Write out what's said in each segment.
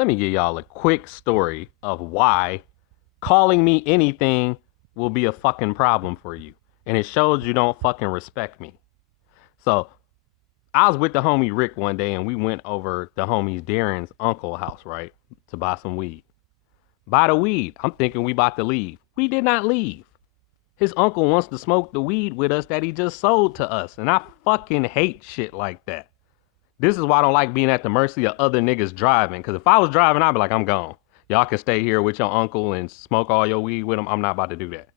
Let me give y'all a quick story of why calling me anything will be a fucking problem for you. And it shows you don't fucking respect me. So, I was with the homie Rick one day and we went over the homie Darren's uncle house, right? To buy some weed. Buy the weed. I'm thinking we about to leave. We did not leave. His uncle wants to smoke the weed with us that he just sold to us. And I fucking hate shit like that. This is why I don't like being at the mercy of other niggas driving. Because if I was driving, I'd be like, I'm gone. Y'all can stay here with your uncle and smoke all your weed with him. I'm not about to do that.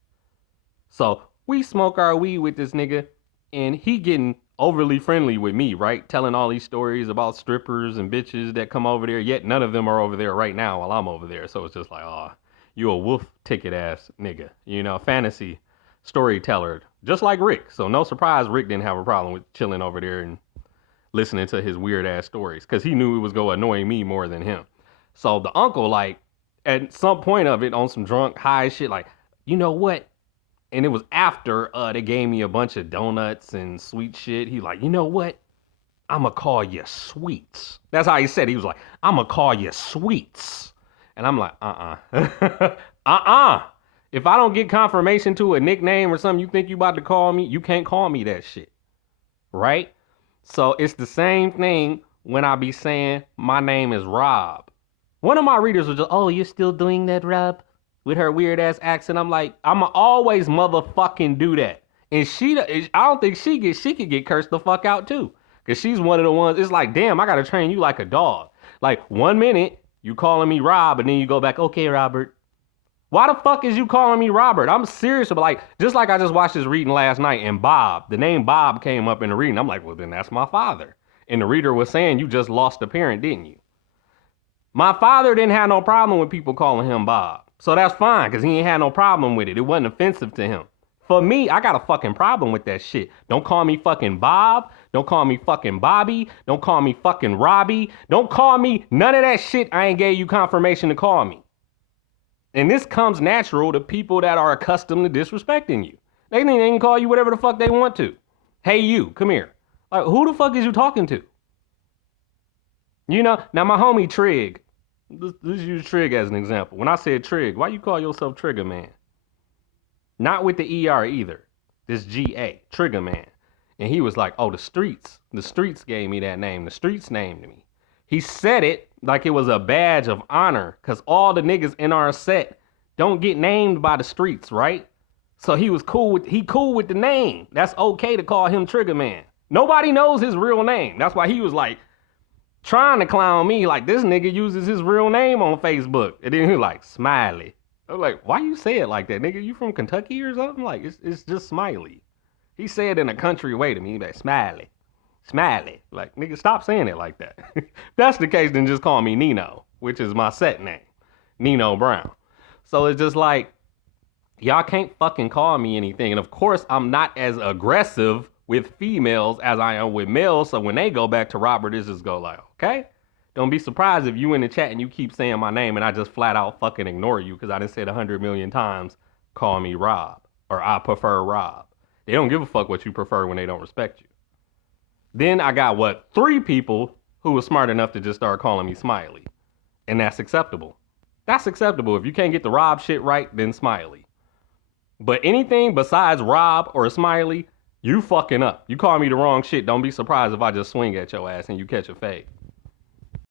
So we smoke our weed with this nigga, and he getting overly friendly with me, right? Telling all these stories about strippers and bitches that come over there, yet none of them are over there right now while I'm over there. So it's just like, oh, you a wolf ticket ass nigga. You know, fantasy storyteller. Just like Rick. So no surprise Rick didn't have a problem with chilling over there and listening to his weird ass stories because he knew it was going to annoy me more than him. So the uncle, like, at some point of it on some drunk high shit, like, you know what? And it was after they gave me a bunch of donuts and sweet shit. He like, you know what? I'ma call you Sweets. That's how he said it. He was like, I'ma call you Sweets. And I'm like, If I don't get confirmation to a nickname or something you think you about to call me, you can't call me that shit. Right? So it's the same thing when I be saying my name is Rob. One of my readers was just, oh, you're still doing that, Rob? With her weird ass accent. I'm like, I'ma always motherfucking do that. And I don't think she could get cursed the fuck out too. Cause she's one of the ones, it's like, damn, I gotta train you like a dog. Like 1 minute, you calling me Rob, and then you go back, okay, Robert. Why the fuck is you calling me Robert? I'm serious about, like, just like I just watched this reading last night, and Bob, the name Bob came up in the reading. I'm like, well, then that's my father. And the reader was saying, you just lost a parent, didn't you? My father didn't have no problem with people calling him Bob. So that's fine, because he ain't had no problem with it. It wasn't offensive to him. For me, I got a fucking problem with that shit. Don't call me fucking Bob. Don't call me fucking Bobby. Don't call me fucking Robbie. Don't call me none of that shit I ain't gave you confirmation to call me. And this comes natural to people that are accustomed to disrespecting you. They think they can call you whatever the fuck they want to. Hey, you, come here. Like, who the fuck is you talking to? You know, now my homie Trig, let's use Trig as an example. When I said Trig, why you call yourself Trigger Man? Not with the ER either. This G-A, Trigger Man. And he was like, oh, the streets gave me that name. The streets named me. He said it like it was a badge of honor, because all the niggas in our set don't get named by the streets, right? So he cool with the name. That's okay to call him Trigger Man. Nobody knows his real name. That's why he was like trying to clown me, like this nigga uses his real name on Facebook. And then he was like, Smiley. I was like, why you say it like that, nigga? You from Kentucky or something? Like, it's just Smiley. He said in a country way to me, like, Smiley. Smiley. Like, nigga, stop saying it like that. If that's the case, then just call me Nino, which is my set name. Nino Brown. So it's just like, y'all can't fucking call me anything. And of course, I'm not as aggressive with females as I am with males. So when they go back to Robert, it's just go like, okay? Don't be surprised if you in the chat and you keep saying my name and I just flat out fucking ignore you because I done said 100 million times, call me Rob. Or I prefer Rob. They don't give a fuck what you prefer when they don't respect you. Then I got, 3 people who was smart enough to just start calling me Smiley. And that's acceptable. That's acceptable. If you can't get the Rob shit right, then Smiley. But anything besides Rob or Smiley, you fucking up. You call me the wrong shit, don't be surprised if I just swing at your ass and you catch a fade.